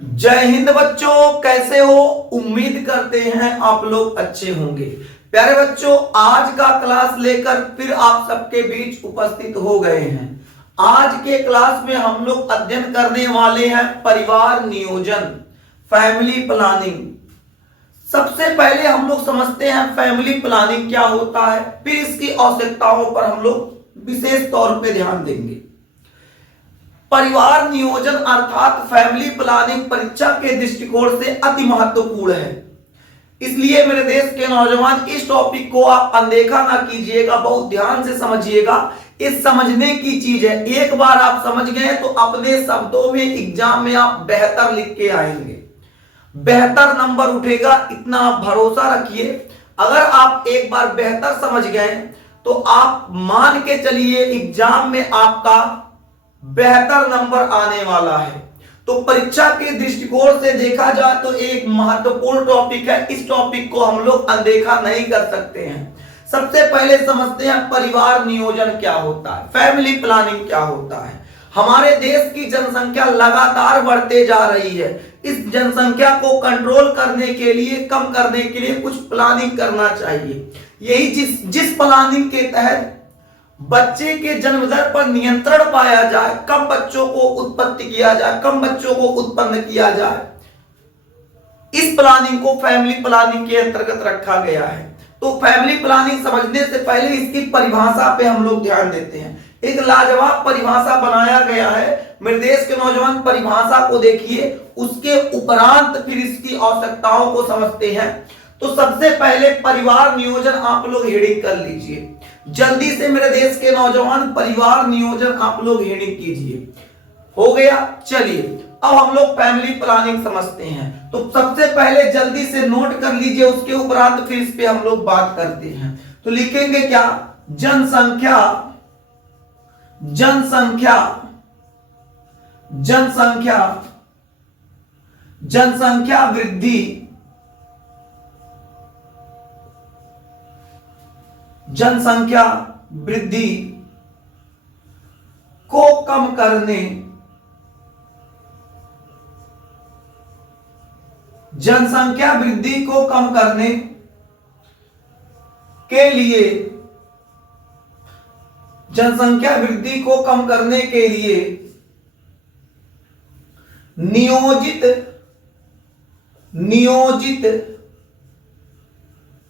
जय हिंद बच्चों, कैसे हो? उम्मीद करते हैं आप लोग अच्छे होंगे। प्यारे बच्चों, आज का क्लास लेकर फिर आप सबके बीच उपस्थित हो गए हैं। आज के क्लास में हम लोग अध्ययन करने वाले हैं परिवार नियोजन, फैमिली प्लानिंग। सबसे पहले हम लोग समझते हैं फैमिली प्लानिंग क्या होता है, फिर इसकी आवश्यकताओं पर हम लोग विशेष तौर पे ध्यान देंगे। परिवार नियोजन अर्थात फैमिली प्लानिंग परीक्षा के दृष्टिकोण से अति महत्वपूर्ण है। इसलिए मेरे देश के नौजवान इस टॉपिक को आप अनदेखा ना कीजिएगा, बहुत ध्यान से समझिएगा। इस समझने की चीज है, एक बार आप समझ गए तो अपने शब्दों में एग्जाम में आप बेहतर लिख के आएंगे, बेहतर नंबर उठेगा, इतना आप भरोसा रखिए। अगर आप एक बार बेहतर समझ गए तो आप मान के चलिए एग्जाम में आपका बेहतर नंबर आने वाला है। तो परीक्षा के दृष्टिकोण से देखा जाए तो एक महत्वपूर्ण टॉपिक है। इस टॉपिक को हम लोग अनदेखा नहीं कर सकते हैं। सबसे पहले समझते हैं परिवार नियोजन क्या होता है, फैमिली प्लानिंग क्या होता है। हमारे देश की जनसंख्या लगातार बढ़ते जा रही है। इस जनसंख्या को कंट्रोल करने के लिए, कम करने के लिए कुछ प्लानिंग करना चाहिए। यही जिस प्लानिंग के तहत बच्चे के जन्म दर पर नियंत्रण पाया जाए, कम बच्चों को उत्पत्ति किया जाए, कम बच्चों को उत्पन्न किया जाए, इस प्लानिंग को फैमिली प्लानिंग के अंतर्गत रखा गया है। तो फैमिली प्लानिंग समझने से पहले इसकी परिभाषा पे हम लोग ध्यान देते हैं। एक लाजवाब परिभाषा बनाया गया है, मेरे देश के नौजवान परिभाषा को देखिए, उसके उपरांत फिर इसकी आवश्यकताओं को समझते हैं। तो सबसे पहले परिवार नियोजन आप लोग हेडिंग कर लीजिए जल्दी से, मेरे देश के नौजवान परिवार नियोजन आप लोग हेडिंग कीजिए। हो गया, चलिए अब हम लोग फैमिली प्लानिंग समझते हैं। तो सबसे पहले जल्दी से नोट कर लीजिए, उसके उपरांत फिर इस पे हम लोग बात करते हैं। तो लिखेंगे क्या? जनसंख्या, जनसंख्या, जनसंख्या, जनसंख्या वृद्धि, जनसंख्या वृद्धि को कम करने, जनसंख्या वृद्धि को कम करने के लिए, जनसंख्या वृद्धि को कम करने के लिए नियोजित नियोजित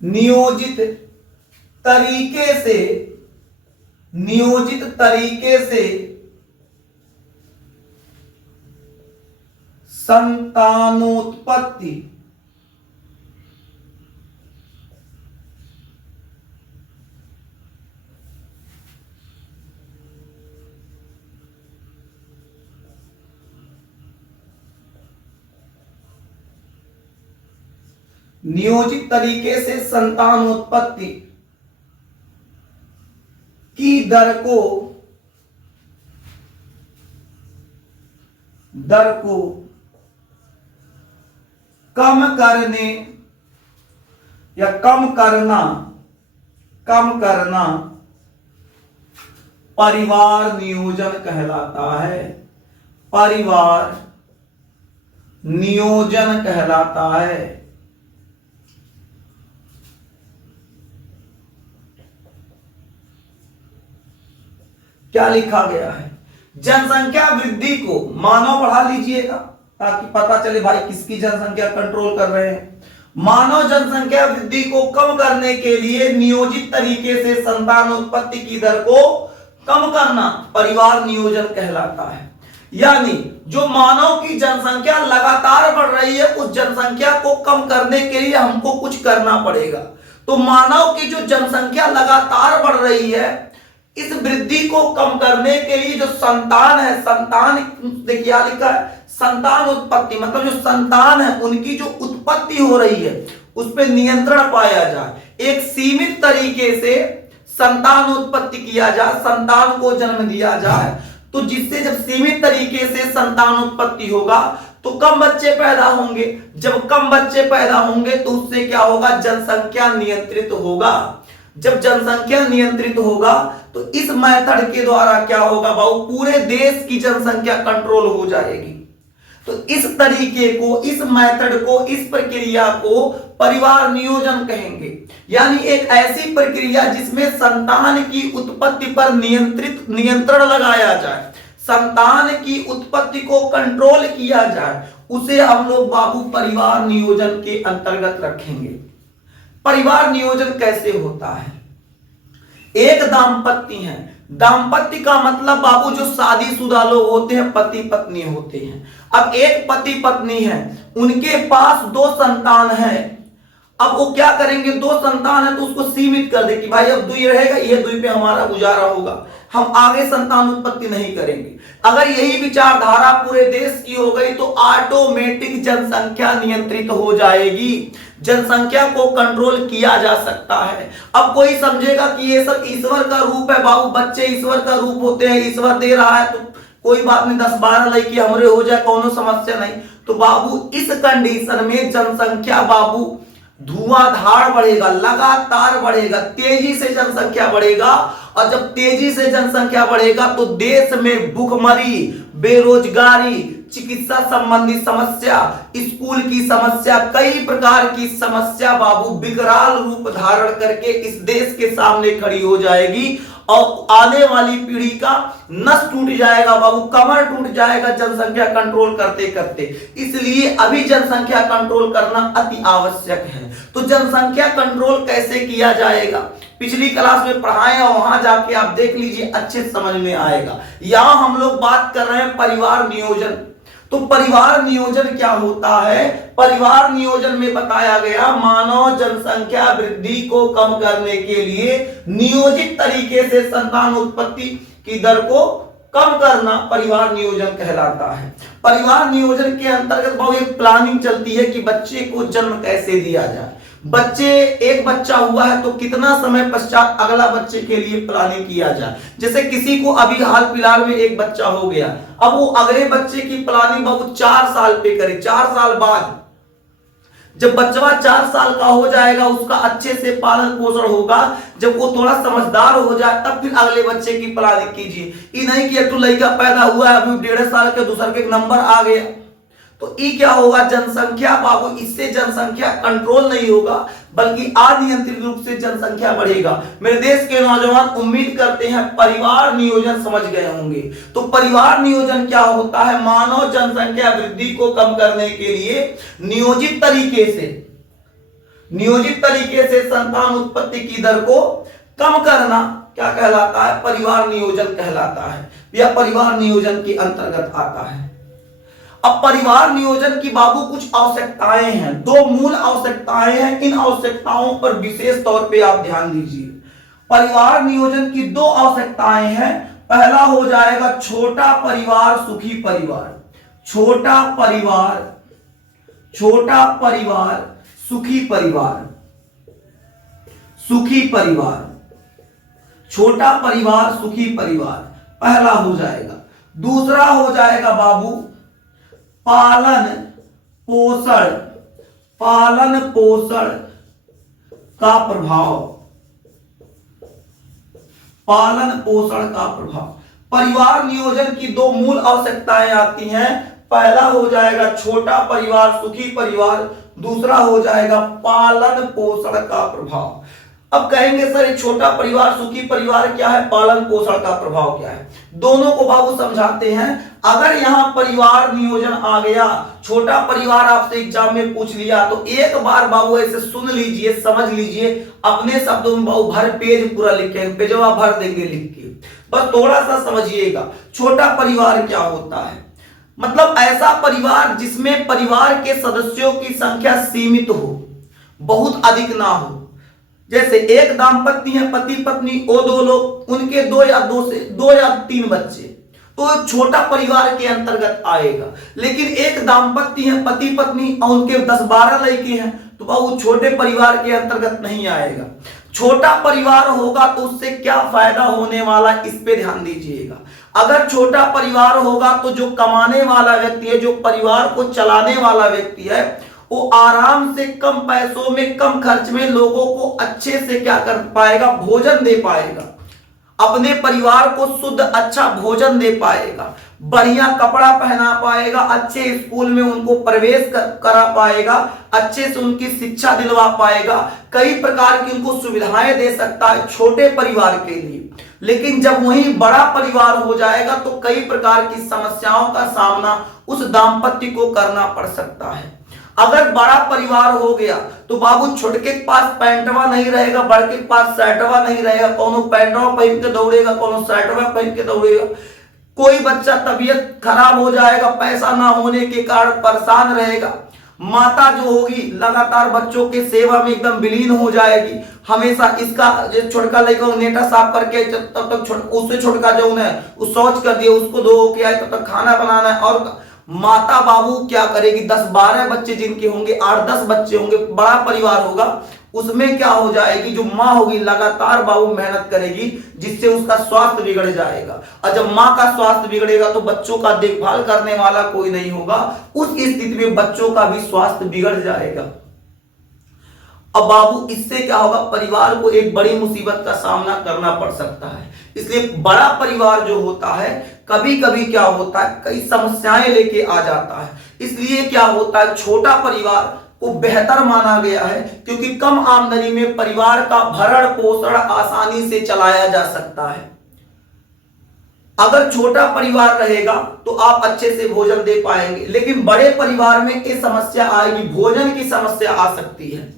नियोजित तरीके से, नियोजित तरीके से संतानोत्पत्ति, नियोजित तरीके से संतानोत्पत्ति की दर को कम करने या कम करना परिवार नियोजन कहलाता है। परिवार नियोजन कहलाता है। क्या लिखा गया है? जनसंख्या वृद्धि को, मानव बढ़ा लीजिएगा ताकि पता चले भाई किसकी जनसंख्या कंट्रोल कर रहे हैं। मानव जनसंख्या वृद्धि को कम करने के लिए नियोजित तरीके से संतान उत्पत्ति की दर को कम करना परिवार नियोजन कहलाता है। यानी जो मानव की जनसंख्या लगातार बढ़ रही है, उस जनसंख्या को कम करने के लिए हमको कुछ करना पड़ेगा। तो मानव की जो जनसंख्या लगातार बढ़ रही है, इस वृद्धि को कम करने के लिए जो संतान है, संतान देखिए क्या लिखा है, संतान उत्पत्ति, मतलब जो संतान है उनकी जो उत्पत्ति हो रही है उस पर नियंत्रण पाया जाए। एक सीमित तरीके से संतान उत्पत्ति किया जाए, संतान को जन्म दिया जाए। तो जिससे जब सीमित तरीके से संतान उत्पत्ति होगा तो कम बच्चे पैदा होंगे। जब कम बच्चे पैदा होंगे तो उससे क्या होगा? जनसंख्या नियंत्रित होगा। जब जनसंख्या नियंत्रित होगा तो इस मेथड के द्वारा क्या होगा बाबू? पूरे देश की जनसंख्या कंट्रोल हो जाएगी। तो इस तरीके को, इस मेथड को, इस प्रक्रिया को परिवार नियोजन कहेंगे। यानी एक ऐसी प्रक्रिया जिसमें संतान की उत्पत्ति पर नियंत्रण लगाया जाए, संतान की उत्पत्ति को कंट्रोल किया जाए, उसे हम लोग बाबू परिवार नियोजन के अंतर्गत रखेंगे। परिवार नियोजन कैसे होता है? एक दाम्पत्य है, दाम्पत्य का मतलब बाबू जो शादीशुदा लोग होते हैं, पति पत्नी होते हैं। अब एक पति पत्नी है, उनके पास 2 संतान है। अब वो क्या करेंगे, 2 संतान है तो उसको सीमित कर दे कि भाई अब 2 ही रहेगा, ये 2 पे हमारा गुजारा होगा, हम आगे संतान उत्पत्ति नहीं करेंगे। अगर यही विचारधारा पूरे देश की हो गई तो ऑटोमेटिक जनसंख्या नियंत्रित हो जाएगी, जनसंख्या को कंट्रोल किया जा सकता है। अब कोई समझेगा कि ये सब ईश्वर का रूप है, बाबू बच्चे ईश्वर का रूप होते हैं, ईश्वर दे रहा है तो कोई बात नहीं, 10-12 लड़की हमरे हो जाए, कोनो समस्या नहीं। तो बाबू इस कंडीशन में जनसंख्या बाबू धुआंधार बढ़ेगा, लगातार बढ़ेगा, तेजी से जनसंख्या बढ़ेगा। और जब तेजी से जनसंख्या बढ़ेगा तो देश में भूखमरी, बेरोजगारी, चिकित्सा संबंधी समस्या, स्कूल की समस्या, कई प्रकार की समस्या बाबू विकराल रूप धारण करके इस देश के सामने खड़ी हो जाएगी और आने वाली पीढ़ी का नस टूट जाएगा बाबू, कमर टूट जाएगा जनसंख्या कंट्रोल करते करते। इसलिए अभी जनसंख्या कंट्रोल करना अति आवश्यक है। तो जनसंख्या कंट्रोल कैसे किया जाएगा, पिछली क्लास में पढ़ाए और वहां जाके आप देख लीजिए, अच्छे समझ में आएगा। यहां हम लोग बात कर रहे हैं परिवार नियोजन। तो परिवार नियोजन क्या होता है? परिवार नियोजन में बताया गया मानव जनसंख्या वृद्धि को कम करने के लिए नियोजित तरीके से संतान उत्पत्ति की दर को कम करना परिवार नियोजन कहलाता है। परिवार नियोजन के अंतर्गत बहुत एक प्लानिंग चलती है कि बच्चे को जन्म कैसे दिया जाए। एक बच्चा हुआ है तो कितना समय पश्चात अगला बच्चे के लिए प्लानिंग किया जाए। जैसे किसी को अभी हाल फिलहाल में एक बच्चा हो गया, अब वो अगले बच्चे की प्लानिंग बाबू 4 साल पे करे। 4 साल बाद जब बच्चा 4 साल का हो जाएगा, उसका अच्छे से पालन पोषण होगा, जब वो थोड़ा समझदार हो जाए तब फिर अगले बच्चे की प्लानिंग कीजिए। ये नहीं कि एक लड़का पैदा हुआ है, अभी 1.5 साल के दूसरे के नंबर आ गया तो ये क्या होगा, जनसंख्या बाबू, इससे जनसंख्या कंट्रोल नहीं होगा बल्कि अनियंत्रित रूप से जनसंख्या बढ़ेगा। मेरे देश के नौजवान उम्मीद करते हैं परिवार नियोजन समझ गए होंगे। तो परिवार नियोजन क्या होता है? मानव जनसंख्या वृद्धि को कम करने के लिए नियोजित तरीके से संतान उत्पत्ति की दर को कम करना क्या कहलाता है? परिवार नियोजन कहलाता है, यह परिवार नियोजन के अंतर्गत आता है। अब परिवार नियोजन की बाबू कुछ आवश्यकताएं हैं, 2 मूल आवश्यकताएं हैं। इन आवश्यकताओं पर विशेष तौर पे आप ध्यान दीजिए। परिवार नियोजन की 2 आवश्यकताएं हैं। पहला हो जाएगा छोटा परिवार सुखी परिवार। छोटा परिवार सुखी परिवार, सुखी परिवार, छोटा परिवार सुखी परिवार पहला हो जाएगा। दूसरा हो जाएगा बाबू पालन पोषण का प्रभाव। पालन पोषण का प्रभाव। परिवार नियोजन की 2 मूल आवश्यकताएं आती हैं। पहला हो जाएगा छोटा परिवार सुखी परिवार, दूसरा हो जाएगा पालन पोषण का प्रभाव। अब कहेंगे सर ये छोटा परिवार सुखी परिवार क्या है, पालन पोषण का प्रभाव क्या है? दोनों को बाबू समझाते हैं। अगर यहां परिवार नियोजन आ गया, छोटा परिवार आपसे एग्जाम में पूछ लिया तो एक बार बाबू ऐसे सुन लीजिए, समझ लीजिए, अपने शब्दों में बाबू भर पेज पूरा लिखेंगे, पेजवा भर देंगे लिख के, बस थोड़ा सा समझिएगा। छोटा परिवार क्या होता है? मतलब ऐसा परिवार जिसमें परिवार के सदस्यों की संख्या सीमित हो, बहुत अधिक ना हो। जैसे एक दाम्पत्य है, पति पत्नी, वो 2 लोग, उनके 2 या 3 बच्चे, तो छोटा परिवार के अंतर्गत आएगा। लेकिन एक दाम्पत्य है, पति पत्नी, और उनके 10-12 लड़के हैं, तो वो छोटे परिवार के अंतर्गत नहीं आएगा। छोटा परिवार होगा तो उससे क्या फायदा होने वाला, इस पे ध्यान दीजिएगा। अगर छोटा परिवार होगा तो जो कमाने वाला व्यक्ति है, जो परिवार को चलाने वाला व्यक्ति है, वो आराम से कम पैसों में, कम खर्च में लोगों को अच्छे से क्या कर पाएगा, भोजन दे पाएगा, अपने परिवार को शुद्ध अच्छा भोजन दे पाएगा। बढ़िया कपड़ा पहना पाएगा, अच्छे स्कूल में उनको प्रवेश करा पाएगा, अच्छे से उनकी शिक्षा दिलवा पाएगा, कई प्रकार की उनको सुविधाएं दे सकता है छोटे परिवार के लिए। लेकिन जब वही बड़ा परिवार हो जाएगा तो कई प्रकार की समस्याओं का सामना उस दाम्पत्य को करना पड़ सकता है। अगर बड़ा परिवार हो गया तो बाबू छोटे के पास पैंटवा नहीं रहेगा, बड़े के पास शर्टवा नहीं रहेगा, कोनो पैंटवा पहन के दौड़ेगा, कोनो शर्टवा पहन के दौड़ेगा। कोई बच्चा तबीयत खराब हो जाएगा, पैसा ना होने के कारण परेशान रहेगा। माता जो होगी लगातार बच्चों के सेवा में एकदम विलीन हो जाएगी, हमेशा इसका जो छोटका लड़का नेटा साफ करके तब तक उससे छोटका जो है उस शौच कर दिया, उसको धो के आए तब तक खाना बनाना है। और माता बाबू क्या करेगी, 10-12 बच्चे जिनके होंगे, 8-10 बच्चे होंगे, बड़ा परिवार होगा, उसमें क्या हो जाएगी, जो माँ होगी लगातार बाबू मेहनत करेगी, जिससे उसका स्वास्थ्य बिगड़ जाएगा। और जब माँ का स्वास्थ्य बिगड़ेगा तो बच्चों का देखभाल करने वाला कोई नहीं होगा, उस स्थिति में बच्चों का भी स्वास्थ्य बिगड़ जाएगा। अब बाबू इससे क्या होगा, परिवार को एक बड़ी मुसीबत का सामना करना पड़ सकता है। इसलिए बड़ा परिवार जो होता है कभी कभी क्या होता है, कई समस्याएं लेके आ जाता है। इसलिए क्या होता है, छोटा परिवार को बेहतर माना गया है, क्योंकि कम आमदनी में परिवार का भरण पोषण आसानी से चलाया जा सकता है। अगर छोटा परिवार रहेगा तो आप अच्छे से भोजन दे पाएंगे, लेकिन बड़े परिवार में ये समस्या आएगी, भोजन की समस्या आ सकती है।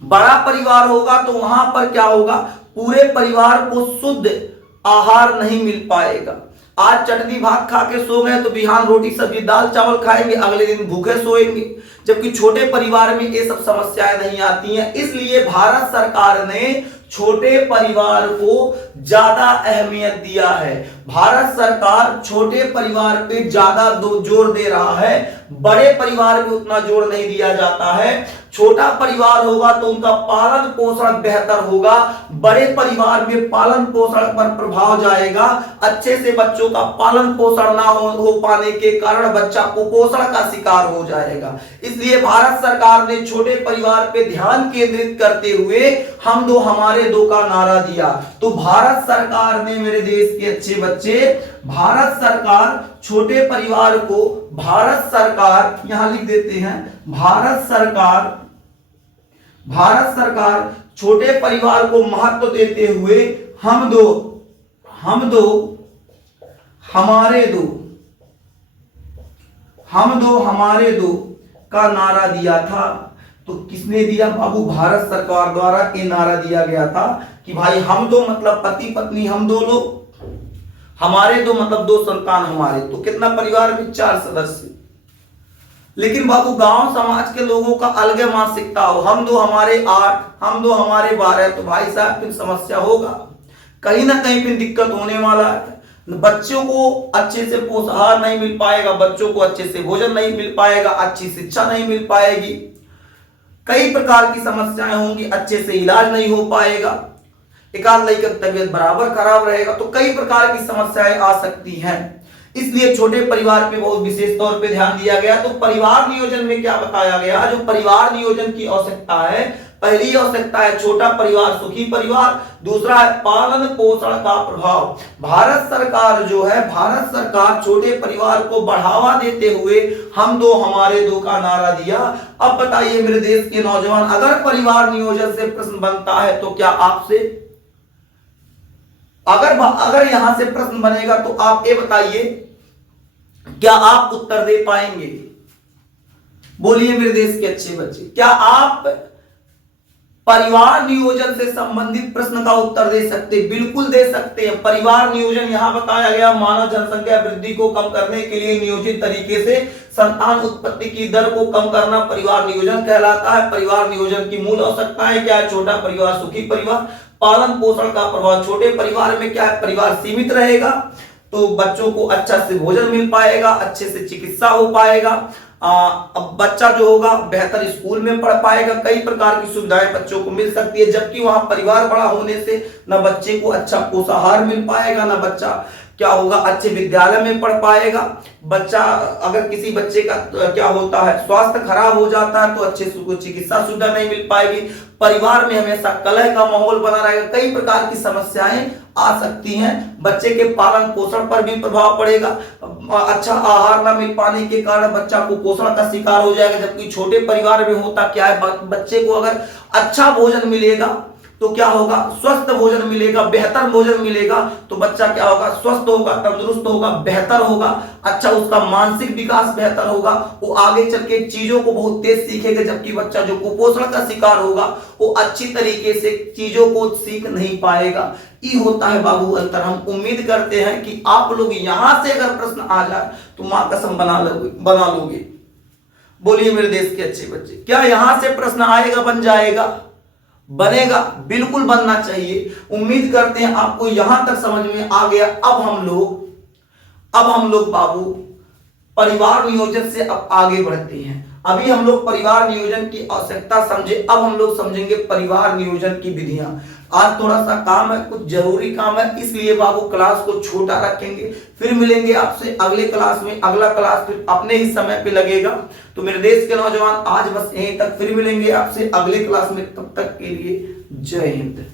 बड़ा परिवार होगा तो वहां पर क्या होगा, पूरे परिवार को शुद्ध आहार नहीं मिल पाएगा। आज चटनी भात खा के सो गए तो बिहान रोटी सब्जी दाल चावल खाएंगे, अगले दिन भूखे सोएंगे। जबकि छोटे परिवार में ये सब समस्याएं नहीं आती हैं। इसलिए भारत सरकार ने छोटे परिवार को ज्यादा अहमियत दिया है। भारत सरकार छोटे परिवार पे ज्यादा जोर दे रहा है, बड़े परिवार पे उतना जोर नहीं दिया जाता है। छोटा परिवार होगा तो उनका पालन पोषण बेहतर होगा, बड़े परिवार में पालन पोषण पर प्रभाव जाएगा। अच्छे से बच्चों का पालन पोषण ना हो पाने के कारण बच्चा कुपोषण का शिकार हो जाएगा। इसलिए भारत सरकार ने छोटे परिवार पे ध्यान केंद्रित करते हुए हम दो हमारे दो का नारा दिया। तो भारत सरकार ने, मेरे देश के अच्छे बच्चे, भारत सरकार छोटे परिवार को, भारत सरकार यहां लिख देते हैं, भारत सरकार छोटे परिवार को महत्व देते हुए हम दो हमारे दो का नारा दिया था। तो किसने दिया बाबू, भारत सरकार द्वारा ये नारा दिया गया था कि भाई हम दो मतलब पति पत्नी हम दो लोग, हमारे दो मतलब 2 संतान हमारे। तो कितना परिवार में 4 सदस्य। लेकिन बाबू गांव समाज के लोगों का अलग मानसिकता हो, हम दो हमारे 8, हम दो हमारे 12, तो भाई साहब फिर समस्या होगा, कहीं ना कहीं फिर दिक्कत होने वाला है। बच्चों को अच्छे से पोषाहार नहीं मिल पाएगा, बच्चों को अच्छे से भोजन नहीं मिल पाएगा, अच्छी शिक्षा नहीं मिल पाएगी, कई प्रकार की समस्याएं होंगी, अच्छे से इलाज नहीं हो पाएगा, एकाध लड़के की तबीयत बराबर खराब रहेगा, तो कई प्रकार की समस्याएं आ सकती हैं। इसलिए छोटे परिवार पे बहुत विशेष तौर पे ध्यान दिया गया। तो परिवार नियोजन में क्या बताया गया, जो परिवार नियोजन की आवश्यकता है, पहली आवश्यकता है छोटा परिवार सुखी परिवार, दूसरा है पालन पोषण का प्रभाव। भारत सरकार जो है, भारत सरकार छोटे परिवार को बढ़ावा देते हुए हम दो हमारे दो का नारा दिया। अब बताइए मेरे देश के नौजवान, अगर परिवार नियोजन से प्रश्न बनता है तो क्या आपसे, अगर यहां से प्रश्न बनेगा तो आप ये बताइए क्या आप उत्तर दे पाएंगे? बोलिए मेरे देश के अच्छे बच्चे, क्या आप परिवार नियोजन से संबंधित प्रश्न का उत्तर दे सकते? बिल्कुल दे सकते हैं। परिवार नियोजन यहां बताया गया, मानव जनसंख्या वृद्धि को कम करने के लिए नियोजित तरीके से संतान उत्पत्ति की दर को कम करना परिवार नियोजन कहलाता है। परिवार नियोजन की मूल आवश्यकताएं क्या है? छोटा परिवार सुखी परिवार, पालन पोषण का प्रभाव। छोटे परिवार में क्या है, परिवार सीमित रहेगा तो बच्चों को अच्छा से भोजन मिल पाएगा, अच्छे से चिकित्सा हो पाएगा, अब बच्चा जो होगा बेहतर स्कूल में पढ़ पाएगा, कई प्रकार की सुविधाएं बच्चों को मिल सकती है। जबकि वहां परिवार बड़ा होने से न बच्चे को अच्छा पोषाहार मिल पाएगा, न बच्चा क्या होगा अच्छे विद्यालय में पढ़ पाएगा। बच्चा, अगर किसी बच्चे का क्या होता है स्वास्थ्य खराब हो जाता है तो अच्छे से चिकित्सा सुविधा नहीं मिल पाएगी। परिवार में हमेशा कलह का माहौल बना रहेगा, कई प्रकार की समस्याएं आ सकती हैं। बच्चे के पालन पोषण पर भी प्रभाव पड़ेगा। अच्छा आहार ना मिल पाने के कारण बच्चा कुपोषण का शिकार हो जाएगा। जबकि छोटे परिवार में होता क्या है, बच्चे को अगर अच्छा भोजन मिलेगा तो क्या होगा, स्वस्थ भोजन मिलेगा, बेहतर भोजन मिलेगा तो बच्चा क्या होगा, स्वस्थ होगा, तंदुरुस्त होगा, बेहतर होगा। अच्छा उसका मानसिक विकास बेहतर होगा, वो आगे चल के चीजों को बहुत तेज सीखेगा। जबकि बच्चा जो कुपोषण का शिकार होगा वो अच्छी तरीके से चीजों को सीख नहीं पाएगा। ये होता है बाबू अंतर। हम उम्मीद करते हैं कि आप लोग यहां से अगर प्रश्न आ जाए तो मां कसम बना लोगे। बोलिए मेरे देश के अच्छे बच्चे, क्या यहां से प्रश्न आएगा, बन जाएगा, बनेगा? बिल्कुल बनना चाहिए। उम्मीद करते हैं आपको यहां तक समझ में आ गया। अब हम लोग बाबू परिवार नियोजन से अब आगे बढ़ते हैं। अभी हम लोग परिवार नियोजन की आवश्यकता समझे, अब हम लोग समझेंगे परिवार नियोजन की विधियां। आज थोड़ा सा काम है, कुछ जरूरी काम है, इसलिए बाबू क्लास को छोटा रखेंगे। फिर मिलेंगे आपसे अगले क्लास में। अगला क्लास फिर अपने ही समय पे लगेगा। तो मेरे देश के नौजवान आज बस यहीं तक, फिर मिलेंगे आपसे अगले क्लास में। तब तक के लिए जय हिंद।